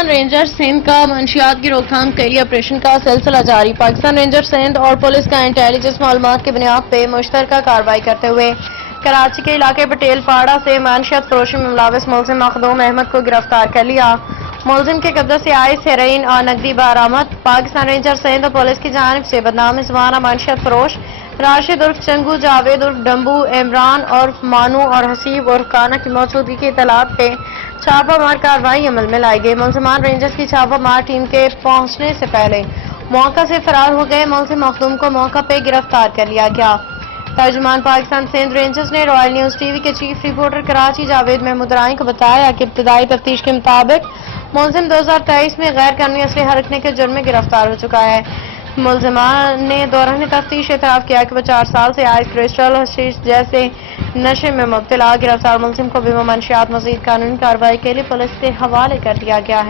Pakistan ranger Sindh کا منشیات کی روک تھام کے لیے آپریشن کا سلسلہ جاری۔ پاکستان رینجر سندھ اور پولیس کا انٹیلیجنس معلومات کی بنیاد پہ مشترکہ کارروائی کرتے ہوئے کراچی کے علاقے پٹیل پاڑہ سے منشیات فروشی میں ملوث ملزم مخدوم احمد کو گرفتار کر لیا۔ ملزم کے قبضے سے آئس ہیروئن اور نقدی برآمد۔ پاکستان رینجر سندھ اور پولیس کی جانب سے بدنام زبانہ منشیات فروش راشد عرف چنگو، جاوید عرف ڈمبو، عمران عرف مانو اور حسیب عرف کانا کی موجودگی کی اطلاعات پہ چھاپہ مار کارروائی عمل میں لائی گئی۔ ملزمان رینجرز کی چھاپہ مار ٹیم کے پہنچنے سے پہلے موقع سے فرار ہو گئے۔ ملزم مخدوم کو موقع پہ گرفتار کر لیا گیا۔ ترجمان پاکستان سندھ رینجرز نے رائل نیوز ٹی وی کے چیف رپورٹر کراچی جاوید محمود رائے کو بتایا کہ ابتدائی تفتیش کے مطابق ملزم 2023 میں غیر قانونی اسلحہ رکھنے کے جرم میں گرفتار ہو چکا ہے۔ ملزمان نے دوران تفتیش اعتراف کیا کہ وہ 4 سال سے آئس کرسٹل حشیش جیسے نشے میں مبتلا۔ گرفتار ملزم کو بھی منشیات مزید قانونی کارروائی کے لیے پولیس کے حوالے کر دیا گیا ہے۔